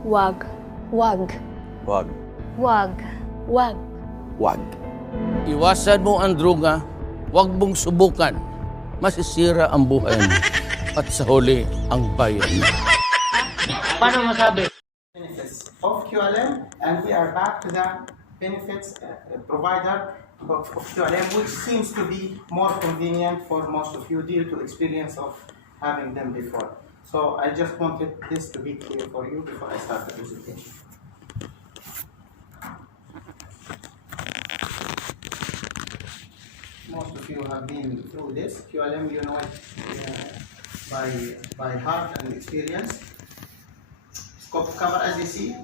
Wag. Wag. Wag. Wag. Wag. Wag. Iwasan mo ang droga, huwag mong subukan. Masisira ang buhay mo at sa huli ang bayan mo. Paano masabi? Benefits of QLM, and we are back to the benefits provider of QLM, which seems to be more convenient for most of you due to experience of having them before. So I just wanted this to be clear for you before I start the presentation. Most of you have been through this. QLM, you know it by heart and experience. Scope of cover, as you see,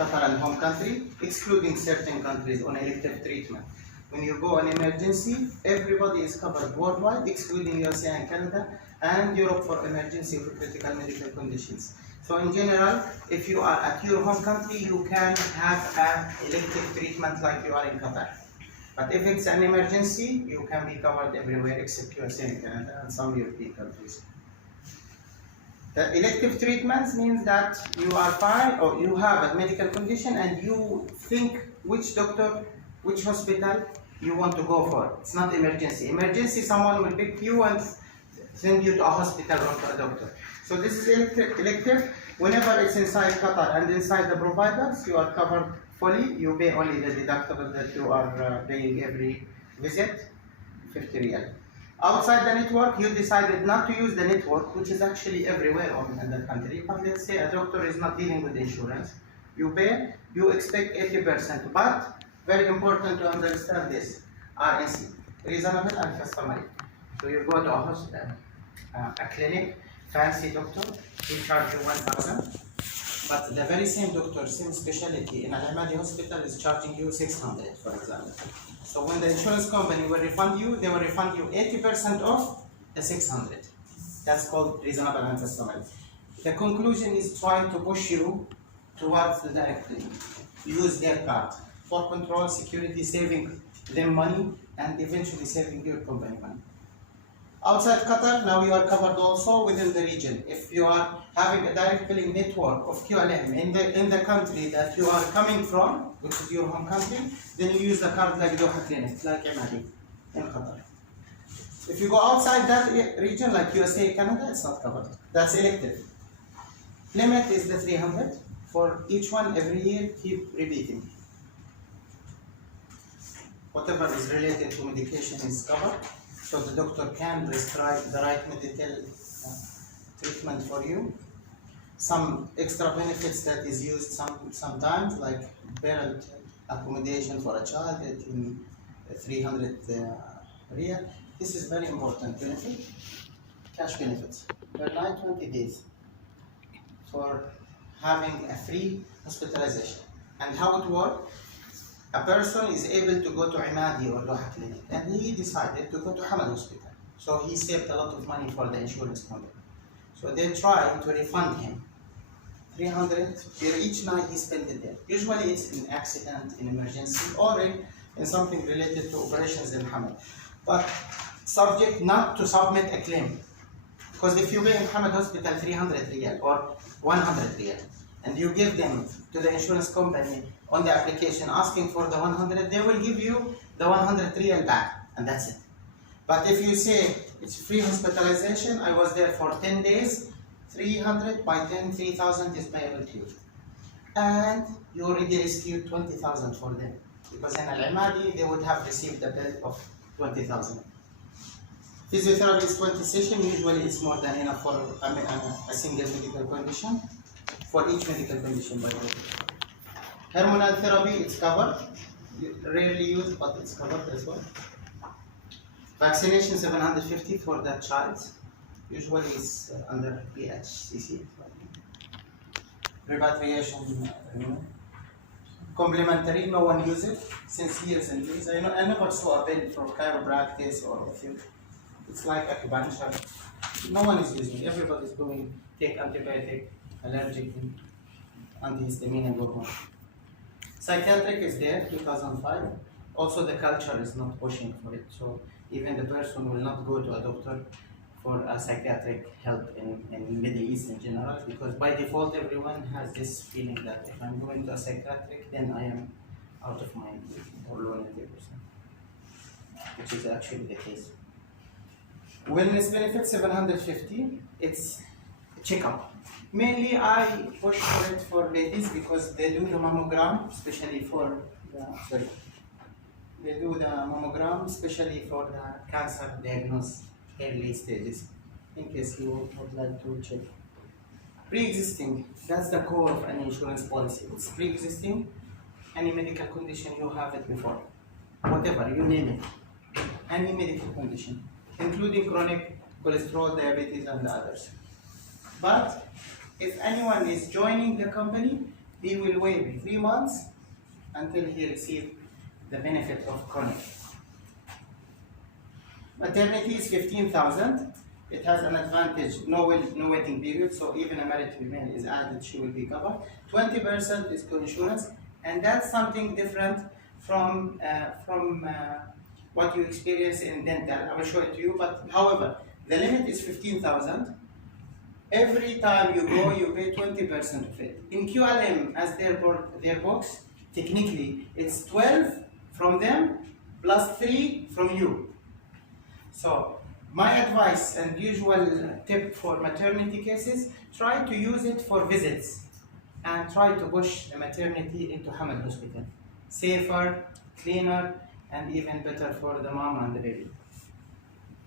Qatar and home country, excluding certain countries on elective treatment. When you go on emergency, everybody is covered worldwide, excluding USA and Canada, and Europe for emergency for critical medical conditions. So in general, if you are at your home country, you can have an elective treatment like you are in Qatar. But if it's an emergency, you can be covered everywhere except USA and Canada and some European countries. The elective treatments means that you are fine or you have a medical condition and you think which doctor, which hospital you want to go for. It's not emergency. Emergency, someone will pick you and send you to a hospital or to a doctor. So this is elective. Whenever it's inside Qatar and inside the providers, you are covered fully. You pay only the deductible that you are paying every visit, 50 riyal. Outside the network, you decided not to use the network, which is actually everywhere in the country. But let's say a doctor is not dealing with insurance. You pay, you expect 80%. But very important to understand this, RNC, reasonable and customary. So you go to a hospital, a clinic, fancy doctor, he charge you 1,000. But the very same doctor, same specialty in Al-Ahmadi hospital is charging you 600, for example. So when the insurance company will refund you, they will refund you 80% of the 600. That's called reasonable and customary. The conclusion is trying to push you towards the direct clinic. Use their card for control, security, saving them money, and eventually saving your company money. Outside Qatar, now you are covered also within the region. If you are having a direct billing network of QLM in the country that you are coming from, which is your home country, then you use the card like Doha Clinic, like Ahmadi in Qatar. If you go outside that region, like USA, Canada, it's not covered. That's elective. Limit is the 300. For each one, every year, keep repeating. Whatever is related to medication is covered. So the doctor can prescribe the right medical treatment for you. Some extra benefits that is used sometimes, like parent accommodation for a child in 300 riyal. This is very important benefit. Cash benefits per night, 20 days for having a free hospitalization. And how it works? A person is able to go to Ahmadi or Doha Clinic, and he decided to go to Hamad Hospital. So he saved a lot of money for the insurance company. So they try to refund him 300 for each night he spent it there. Usually it's in accident, in emergency, or in something related to operations in Hamad. But subject not to submit a claim. Because if you pay in Hamad Hospital 300 riyal or 100 riyal, and you give them to the insurance company on the application asking for the 100, they will give you the 100 riyal back, and that's it. But if you say it's free hospitalization, I was there for 10 days, 300 by 10, 3,000 is payable to you. And you already rescued 20,000 for them. Because in Al-Ahmadi, they would have received a bill of 20,000. Physiotherapy is 20 sessions, usually it's more than enough for a single medical condition. For each medical condition, by the way. Hormonal therapy, it's covered. Rarely used, but it's covered as well. Vaccination, 750 for that child. Usually it's under PHCC. Repatriation, complementary, no one uses it since years and years. I never saw a bill for chiropractic or it's like acupuncture. No one is using it. Everybody is doing take antibiotic, allergic, antihistamine, and hormone. Psychiatric is there, 2005. Also, the culture is not pushing for it. So even the person will not go to a doctor for psychiatric help in Middle East in general, because by default everyone has this feeling that if I'm going to a psychiatric, then I am out of mind or lunatic or something, which is actually the case. Wellness benefit 750, it's a checkup. Mainly I push for it for ladies because they do the mammogram, especially for they do the mammogram, especially for the cancer diagnosis early stages, in case you would like to check. Pre-existing, that's the core of an insurance policy. It's pre-existing, any medical condition you have it before, whatever, you name it, any medical condition, including chronic cholesterol, diabetes, and the others. But if anyone is joining the company, he will wait 3 months until he receives the benefit of chronic. Maternity is 15,000. It has an advantage, no waiting period, so even a married female is added, she will be covered. 20% is co-insurance, and that's something different from what you experience in dental. I will show it to you, but however, the limit is 15,000. Every time you go, you pay 20% of it. In QLM, as their box, technically, it's 12 from them plus 3 from you. So, my advice and usual tip for maternity cases, try to use it for visits and try to push the maternity into Hamad Hospital. Safer, cleaner, and even better for the mom and the baby.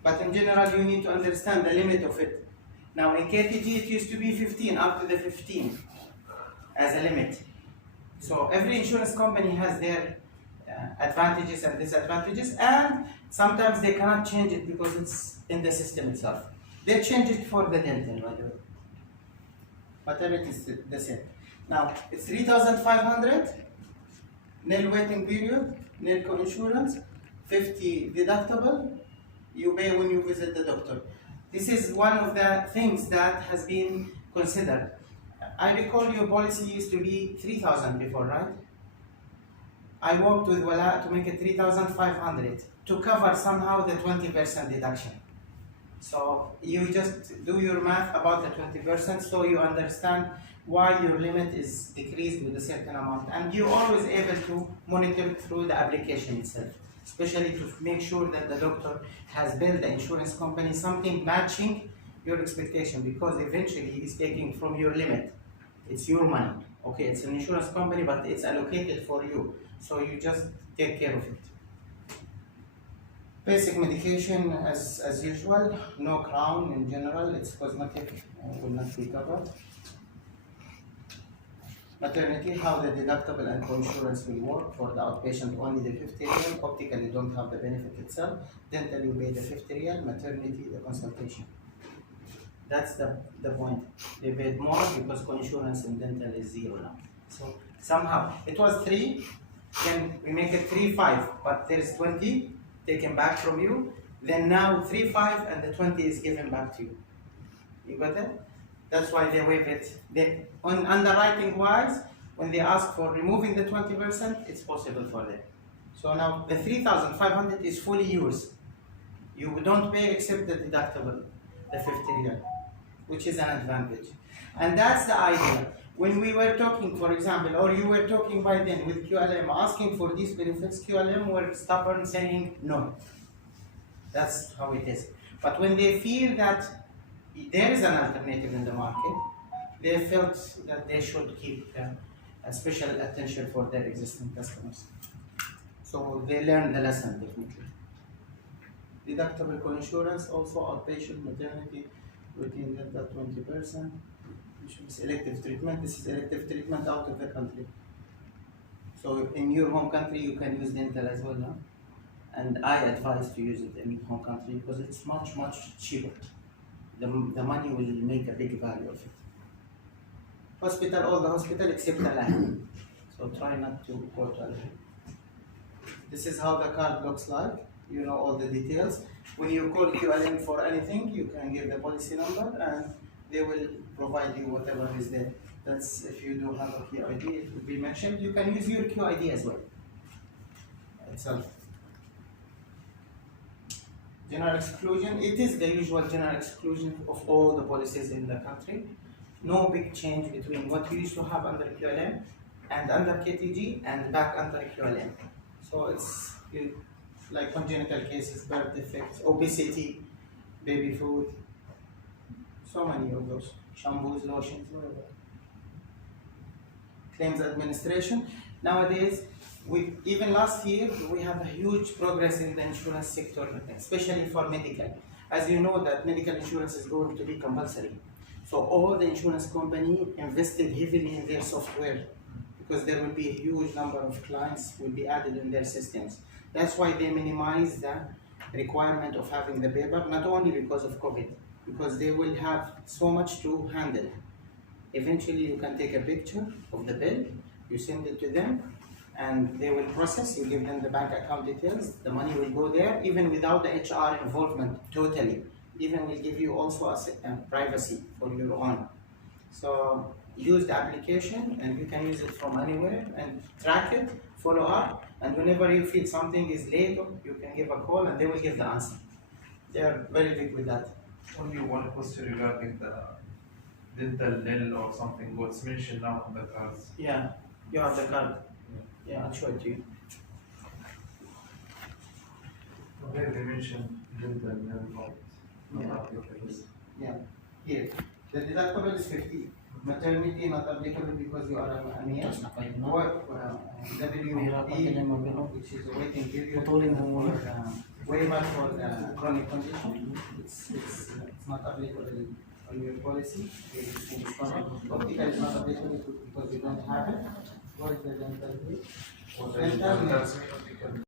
But in general, you need to understand the limit of it. Now in KTG, it used to be 15, up to the 15 as a limit. So every insurance company has their advantages and disadvantages, and sometimes they cannot change it because it's in the system itself. They change it for the dental, by the way. Maternity is the same. Now it's 3,500, nil waiting period, nil co-insurance, 50 deductible, you pay when you visit the doctor. This is one of the things that has been considered. I recall your policy used to be 3,000 before, right? I worked with Wala to make it 3,500 to cover somehow the 20% deduction. So you just do your math about the 20% so you understand why your limit is decreased with a certain amount. And you're always able to monitor it through the application itself, especially to make sure that the doctor has billed the insurance company something matching your expectation, because eventually he's taking from your limit. It's your money. Okay, it's an insurance company, but it's allocated for you. So you just take care of it. Basic medication as usual, no crown in general, it's cosmetic, will not be covered. Maternity, how the deductible and co-insurance will work. For the outpatient, only the 50 riyal. Optical, you don't have the benefit itself. Dental, you pay the 50 riyal. Maternity, the consultation. That's the point. They paid more because co-insurance in dental is 0 now. So somehow, it was 3, then we make it 3.5, but there is 20 taken back from you. Then now 3.5 and the 20 is given back to you. You got it? That's why they waive it. On underwriting wise, when they ask for removing the 20%, it's possible for them. So now the 3,500 is fully yours. You don't pay except the deductible, the 50 riyal, which is an advantage. And that's the idea. When we were talking, for example, or you were talking by then with QLM asking for these benefits, QLM were stubborn saying no. That's how it is. But when they feel that there is an alternative in the market, they felt that they should keep a special attention for their existing customers. So they learned the lesson, definitely. Deductible co-insurance, also outpatient maternity, routine dental 20%. Elective treatment, this is elective treatment out of the country. So in your home country, you can use dental as well now. And I advise to use it in your home country because it's much, much cheaper. The money will make a big value of it. Hospital, all the hospital except Al-Ain. So try not to go to Al-Ain. This is how the card looks like. You know all the details. When you call QLM for anything, you can give the policy number and they will provide you whatever is there. That's if you do have a QID, it will be mentioned. You can use your QID as well itself. General exclusion, it is the usual general exclusion of all the policies in the country. No big change between what you used to have under QLM and under KTG and back under QLM. So it's like congenital cases, birth defects, obesity, baby food, so many of those, shampoos, lotions, whatever. Claims administration. Nowadays, even last year, we have a huge progress in the insurance sector, especially for medical. As you know that medical insurance is going to be compulsory. So all the insurance company invested heavily in their software because there will be a huge number of clients will be added in their systems. That's why they minimize the requirement of having the paper, not only because of COVID, because they will have so much to handle. Eventually, you can take a picture of the bill, you send it to them, and they will process, you give them the bank account details, the money will go there, even without the HR involvement, totally. Even will give you also a privacy for your own. So use the application and you can use it from anywhere and track it, follow up, and whenever you feel something is late, you can give a call and they will give the answer. They are very big with that. Only one question regarding the dental nil or something what's mentioned now on the cards. Yeah, you have the card. Yeah, I'll show it to you. Where they mentioned dental nil Yeah, here. The deductible is 50. Maternity not applicable because you are a male. WP, which is a waiting period for waiver for the chronic condition. It's not applicable on your policy. Optical is not applicable because you don't have it. What is the dental? Dental